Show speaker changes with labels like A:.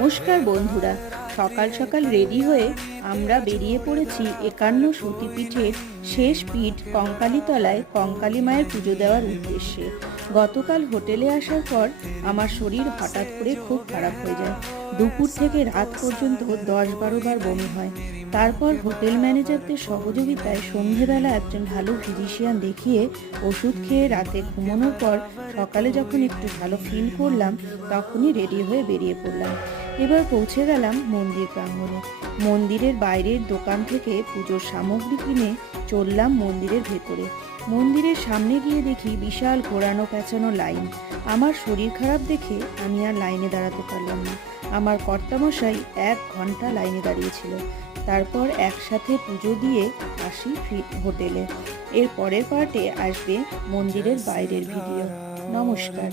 A: নমস্কার বন্ধুরা সকাল সকাল রেডি হয়ে আমরা বেরিয়ে পড়েছি একান্ন সতীপীঠের শেষ পীঠ কঙ্কালীতলায় কঙ্কালী মায়ের পুজো দেওয়ার উদ্দেশ্যে। গতকাল হোটেলে আসার পর আমার শরীর হঠাৎ করে খুব খারাপ হয়ে যায়। দুপুর থেকে রাত পর্যন্ত দশ বারো বার বমি হয়। তারপর হোটেল ম্যানেজারদের সহযোগিতায় সন্ধেবেলা একজন ভালো ফিজিশিয়ান দেখিয়ে ওষুধ খেয়ে রাতে ঘুমানোর পর সকালে যখন একটু ভালো ফিল করলাম, তখনই রেডি হয়ে বেরিয়ে পড়লাম। এবার পৌঁছে গেলাম মন্দির প্রাঙ্গণে। মন্দিরের বাইরের দোকান থেকে পুজোর সামগ্রী কিনে চললাম মন্দিরের ভেতরে। মন্দিরের সামনে গিয়ে দেখি বিশাল ঘোরানো পেঁচানো লাইন। আমার শরীর খারাপ দেখে আমি আর লাইনে দাঁড়াতে পারলাম না। আমার কর্তামশাই এক ঘণ্টা লাইনে দাঁড়িয়েছিল তারপর একসাথে পুজো দিয়ে আসি হোটেলে। এর পরের পার্টে আসবে মন্দিরের বাইরের ভিডিও। নমস্কার।